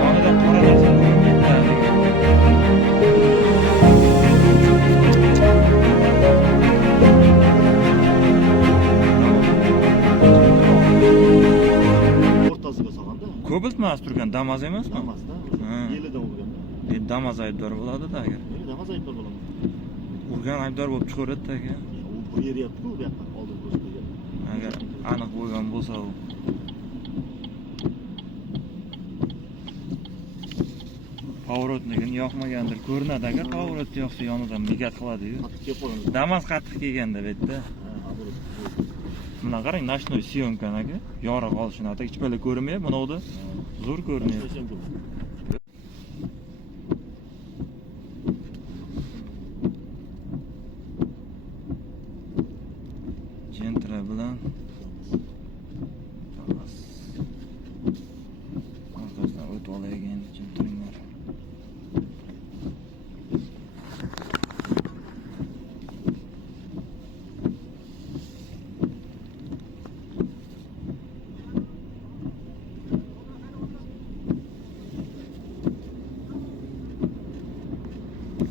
Yonida qora narsa ko'rinmaydi. O'rtasiga solganda. Cobalt emas turgan, Damas emasmi? Damasda. Ha. Yelidan urganda. Damas aybdor bo'ladi-da agar. Damas aybdor bo'laman. Urgan aybdor bo'lib chiqaveradi-da aka. U bu yeryapti-ku, bu yoqqa oldin ko'rsatgan. Agar aniq bo'lgan bo'lsa u. Pоворotligini yoqmagandir. Ko'rinadi agar pavorot yoqsa yonidan migat qiladi-yu. Qattiq kelib qolgan. Damas qattiq kelganda bu yerda. Mana qarang, nashnoy syomkan aka. Yorug' olishini atak ichpala ko'rinmayapti, bunoqda zo'r ko'rinyapti. Gentra bilan orqasidan o'tib olaygan gentralar.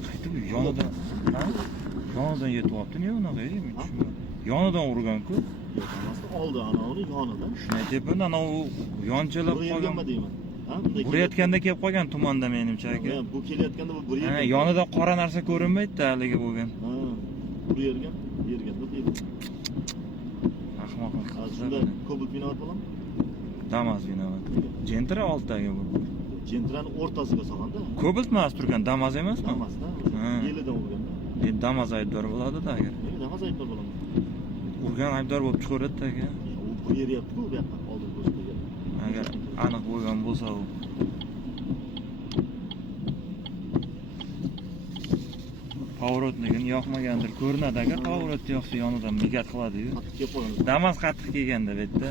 Qaytib yonidan, ha? Yonidan yetyapti, nima unaqa? Yonidan urgan-ku. Oldi anavi yonida. Shuni aytyapman, ana u yonchalab qolgan. Burayotganmi deyman. Ha, bunday. Burayotganda kelib qolgan tumanda menimcha aka. Bu kelayotganda bu Ha, burayotgan. yonida qora narsa ko'rinmaydi-da haligi bo'lgan. Ha, burayotgan, yerganda deydi. Ahmoq. Shunda Cobalt Vinovat bo'ladimi? Damas Vinovat. Gentra oltidagi bu. Gentrani o'rtasiga solganda. Cobalt emas turgan, Damas emasmi? Damasda. Ha. Yelidan urganda. Damas aybdor bo'ladi-da agar. Damas aybdor bo'laman. Urgan aybdor bo'lib chiqaveradi-da aka. U bu yeryapti-ku, bu yoqqa oldin ko'rsatgan. Agar aniq bo'lgan bo'lsa u. Pavorotligini yoqmagandir. Ko'rinadi agar pavorot yoqsa yonidan migat qiladi-yu. Qattiq kelib qolgan. Damas qattiq kelganda bu yerda.